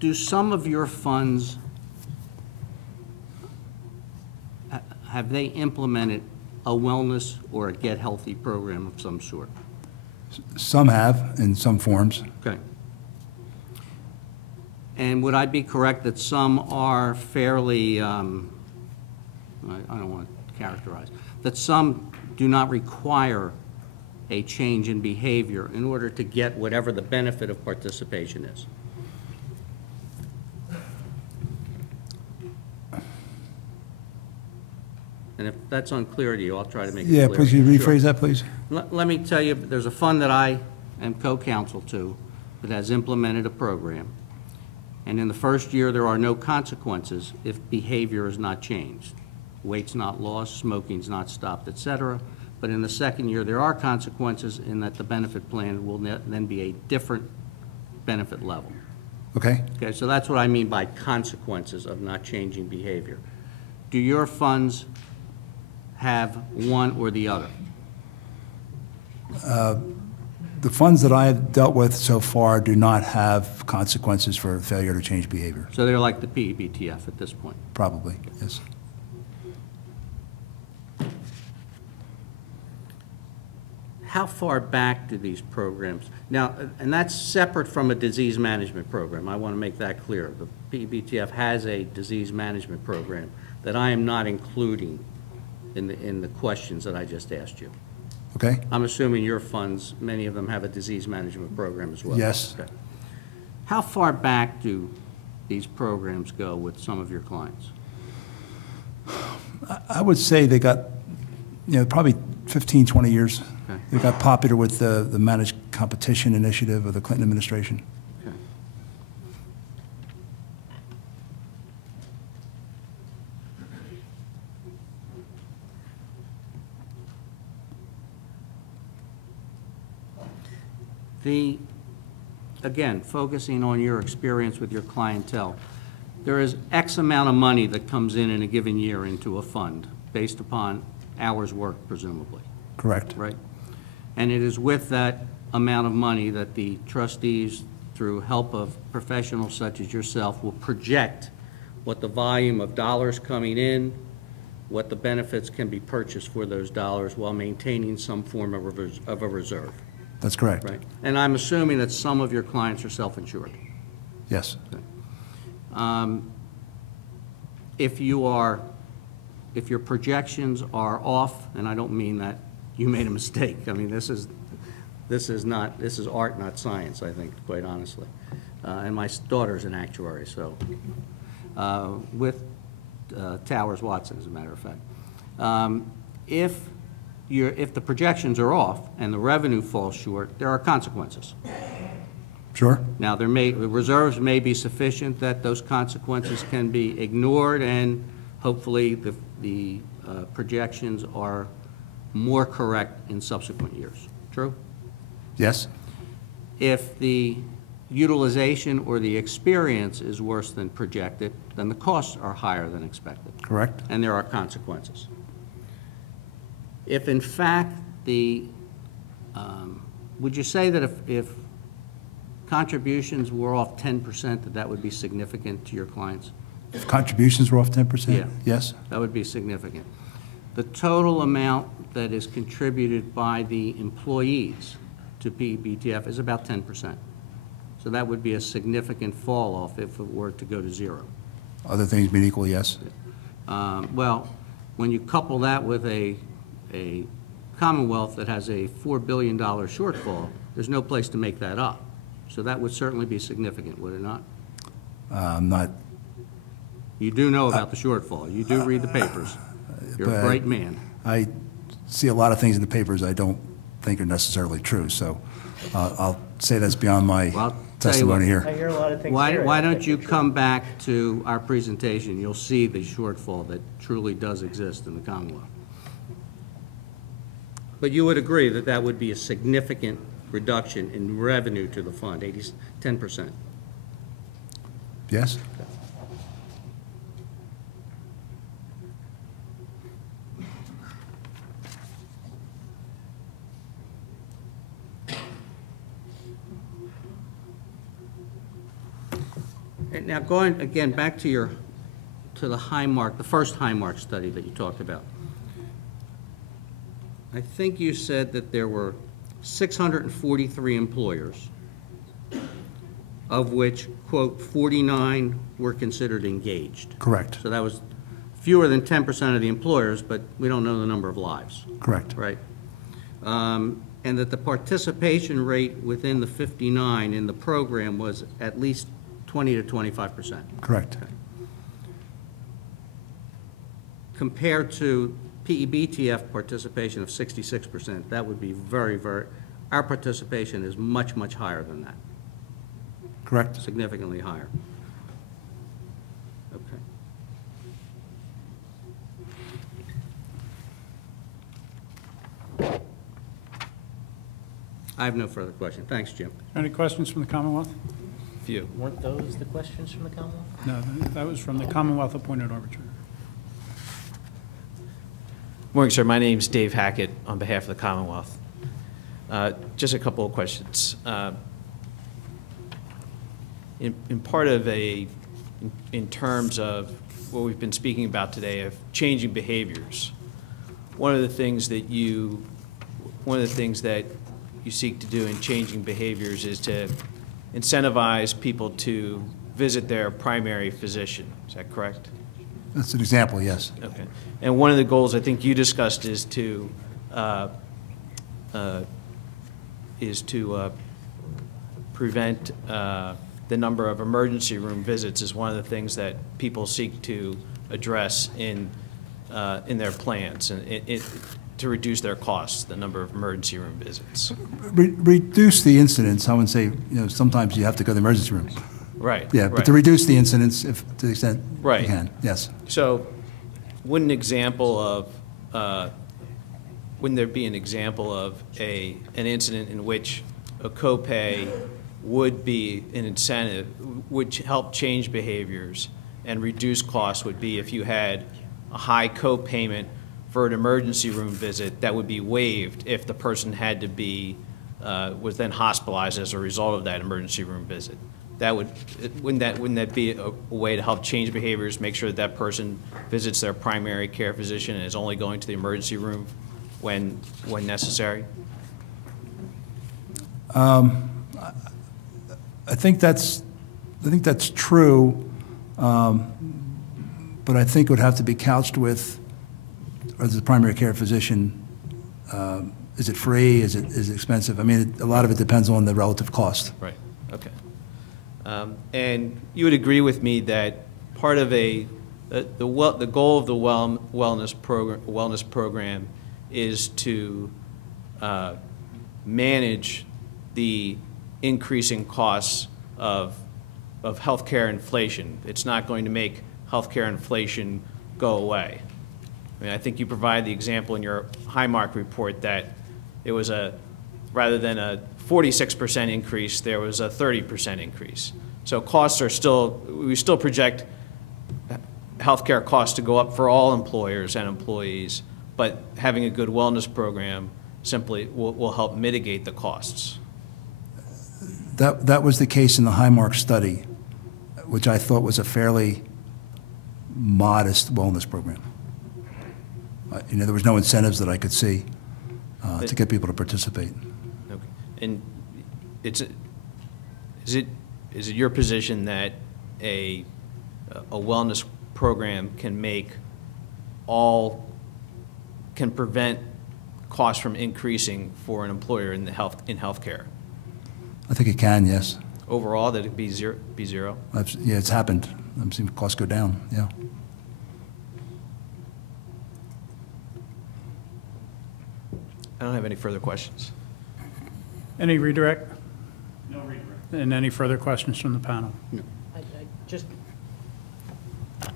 do some of your funds, have they implemented a wellness or a get healthy program of some sort? Some have, in some forms. Okay. And would I be correct that some are fairly, I don't want to characterize, that some do not require a change in behavior in order to get whatever the benefit of participation is? And if that's unclear to you, I'll try to make it clear. Yeah, please, can you rephrase Sure. that, please? Let me tell you, there's a fund that I am co-counsel to that has implemented a program. And in the first year, there are no consequences if behavior is not changed. Weight's not lost, smoking's not stopped, et cetera. But in the second year, there are consequences in that the benefit plan will then be a different benefit level. Okay. Okay, so that's what I mean by consequences of not changing behavior. Do your funds have one or the other? The funds that I have dealt with so far do not have consequences for failure to change behavior. So they're like the PEBTF at this point? Probably, yes. How far back do these programs, now, and that's separate from a disease management program. I want to make that clear. The PEBTF has a disease management program that I am not including in the questions that I just asked you. Okay? I'm assuming your funds, many of them have a disease management program as well. Yes. Okay. How far back do these programs go with some of your clients? I would say they got, probably 15, 20 years. Okay. They got popular with the Managed Competition Initiative of the Clinton administration. Okay. Again, focusing on your experience with your clientele, there is X amount of money that comes in a given year into a fund based upon hours worked, presumably. Correct. Right? And it is with that amount of money that the trustees, through help of professionals such as yourself, will project what the volume of dollars coming in, what the benefits can be purchased for those dollars while maintaining some form of a reserve. That's correct. Right? And I'm assuming that some of your clients are self-insured. Yes. Okay. If your projections are off, and I don't mean that you made a mistake. I mean, this is art, not science, I think, quite honestly. And my daughter's an actuary, so with Towers Watson, as a matter of fact. If the projections are off and the revenue falls short, there are consequences. Sure. Now, the reserves may be sufficient that those consequences can be ignored, and hopefully the projections are more correct in subsequent years. True? Yes. If the utilization or the experience is worse than projected, then the costs are higher than expected. Correct. And there are consequences. If in fact would you say that if contributions were off 10%, that would be significant to your clients? If contributions were off 10%? Yeah. Yes. That would be significant. The total amount that is contributed by the employees to PEBTF is about 10%. So that would be a significant fall off if it were to go to zero. Other things being equal, yes. Well, when you couple that with a Commonwealth that has a $4 billion shortfall, there's no place to make that up. So that would certainly be significant, would it not? Not. You do know about the shortfall. You do read the papers. You're a bright man. I see a lot of things in the papers I don't think are necessarily true, so I'll say that's beyond my testimony here. I hear a lot of things. Why don't you come back to our presentation? You'll see the shortfall that truly does exist in the Commonwealth. But you would agree that that would be a significant reduction in revenue to the fund, 10%. Yes. now going, again, back to the Highmark, the first Highmark study that you talked about. I think you said that there were 643 employers, of which, quote, 49 were considered engaged. Correct. So that was fewer than 10% of the employers, but we don't know the number of lives. Correct. Right. And that the participation rate within the 59 in the program was at least 20 to 25%. Correct. Okay. Compared to PEBTF participation of 66%, that would be our participation is much, much higher than that. Correct. Significantly higher. Okay. I have no further question. Thanks, Jim. Any questions from the Commonwealth? Few. Weren't those the questions from the Commonwealth? No, that was from the Commonwealth appointed arbitrator. Morning, sir. My name's Dave Hackett on behalf of the Commonwealth. Just a couple of questions. In part of in terms of what we've been speaking about today of changing behaviors, one of the things that you seek to do in changing behaviors is to incentivize people to visit their primary physician. Is that correct? That's an example, yes. Okay. And one of the goals I think you discussed is to prevent the number of emergency room visits is one of the things that people seek to address in their plans and to reduce their costs, the number of emergency room visits. Reduce the incidence. I would say, sometimes you have to go to the emergency room. Right. Yeah, right. but to reduce the incidence, if to the extent right. you can, yes. So, wouldn't there be an example of an incident in which a copay would be an incentive, would help change behaviors and reduce costs would be if you had a high copayment for an emergency room visit that would be waived if the person had to be, was then hospitalized as a result of that emergency room visit. Wouldn't that be a way to help change behaviors, make sure that that person visits their primary care physician and is only going to the emergency room when necessary? I think that's true, but I think it would have to be couched with, as a primary care physician, is it free? Is it expensive? I mean, a lot of it depends on the relative cost. Right. Okay. And you would agree with me that part of the goal of the wellness program is to manage the increasing costs of healthcare inflation. It's not going to make healthcare inflation go away. I mean, I think you provide the example in your Highmark report that it was rather than a 46% increase, there was a 30% increase. So costs are we still project healthcare costs to go up for all employers and employees, but having a good wellness program simply will help mitigate the costs. That was the case in the Highmark study, which I thought was a fairly modest wellness program. There was no incentives that I could see to get people to participate. Okay. And is it your position that a wellness program can prevent costs from increasing for an employer in healthcare? I think it can, yes. Overall, that it be zero? Yeah, it's happened. I've seen costs go down, yeah. I don't have any further questions. Any redirect? No redirect. And any further questions from the panel? No.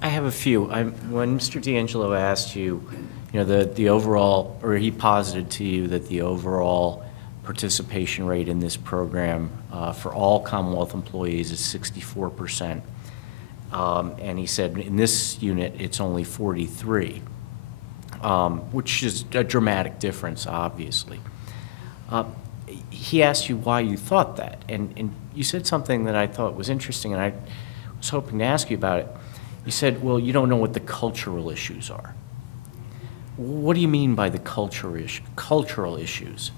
I have a few. When Mr. D'Angelo asked you, the overall, or he posited to you that the overall participation rate in this program for all Commonwealth employees is 64%. And he said in this unit it's only 43, which is a dramatic difference, obviously. He asked you why you thought that, and you said something that I thought was interesting, and I was hoping to ask you about it. You said, well, you don't know what the cultural issues are. What do you mean by the cultural issues?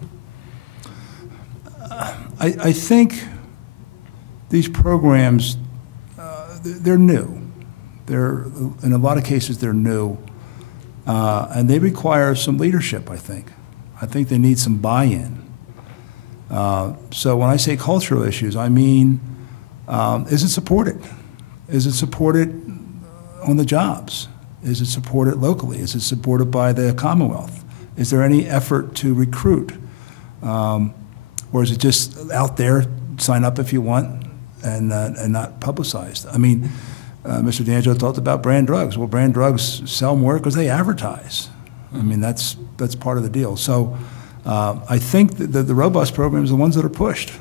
I think these programs, they're new. In a lot of cases, they're new, and they require some leadership, I think. I think they need some buy-in. So when I say cultural issues, I mean, is it supported? Is it supported on the jobs? Is it supported locally? Is it supported by the Commonwealth? Is there any effort to recruit? Or is it just out there, sign up if you want, and not publicized? I mean, Mr. D'Angelo talked about brand drugs. Well, brand drugs sell more because they advertise. I mean, that's part of the deal. So I think that the robust programs are the ones that are pushed.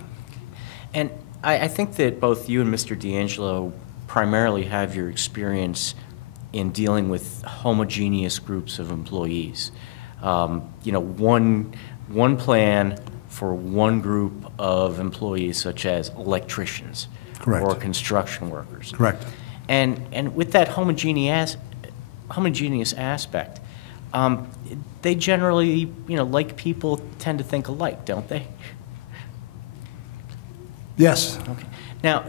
And I think that both you and Mr. D'Angelo primarily have your experience in dealing with homogeneous groups of employees. You know, one plan for one group of employees, such as electricians. Correct. Or construction workers. Correct. And with that homogeneous aspect, they generally, you know, like people tend to think alike, don't they? Yes. Okay. Now,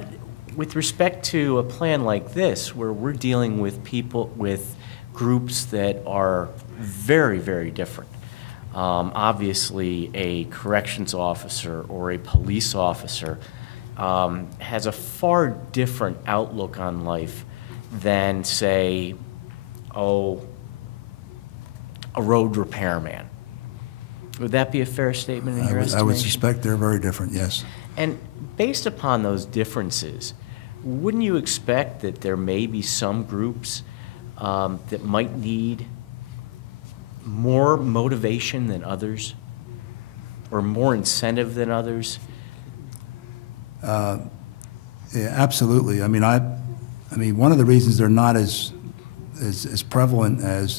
with respect to a plan like this, where we're dealing with people, with groups that are very, very different. Obviously, a corrections officer or a police officer has a far different outlook on life than, say, a road repairman. Would that be a fair statement in your estimation? I would suspect they're very different, yes. And based upon those differences, wouldn't you expect that there may be some groups that might need more motivation than others, or more incentive than others? Yeah, absolutely. I mean, one of the reasons they're not as prevalent as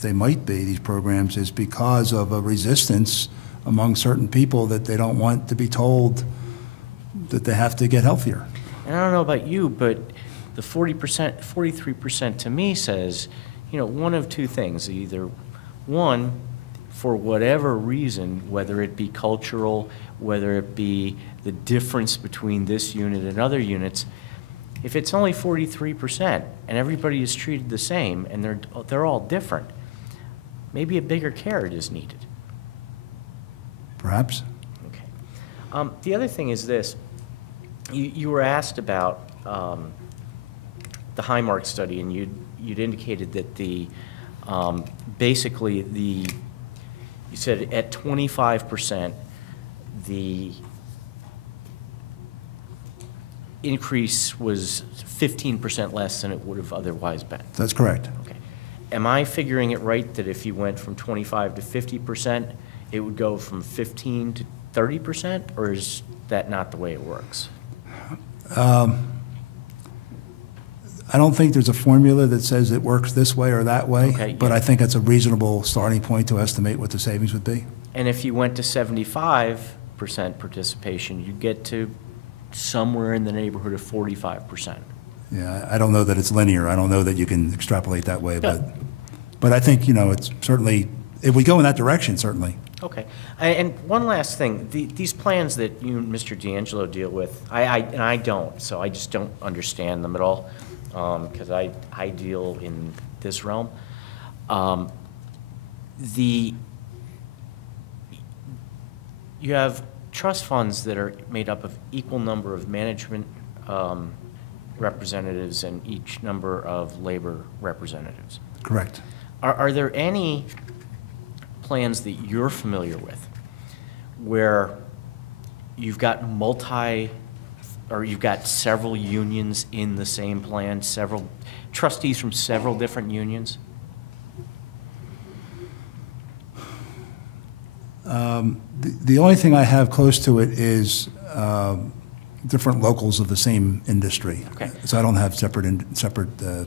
they might be, these programs, is because of a resistance among certain people that they don't want to be told that they have to get healthier. And I don't know about you, but the 40%, 43% to me says, you know, one of two things. Either one, for whatever reason, whether it be cultural, whether it be the difference between this unit and other units, if it's only 43% and everybody is treated the same and they're all different, maybe a bigger carrot is needed. Perhaps. Okay. The other thing is this. You were asked about the Highmark study, and you'd indicated that basically you said at 25%, the increase was 15% less than it would have otherwise been. That's correct. Okay. Am I figuring it right that if you went from 25 to 50%, it would go from 15 to 30%, or is that not the way it works? I don't think there's a formula that says it works this way or that way, Okay, but yeah. I think that's a reasonable starting point to estimate what the savings would be. And if you went to 75% participation, you'd get to somewhere in the neighborhood of 45%. Yeah, I don't know that it's linear. I don't know that you can extrapolate that way, Yeah. but I think, you know, it's certainly, if we go in that direction, certainly. Okay. And one last thing, these plans that you and Mr. D'Angelo deal with, and I don't, so I just don't understand them at all, because I deal in this realm. You have trust funds that are made up of equal number of management representatives and each number of labor representatives. Correct. Are there any plans that you're familiar with where you've got you've got several unions in the same plan, several trustees from several different unions? The only thing I have close to it is different locals of the same industry. Okay. So I don't have separate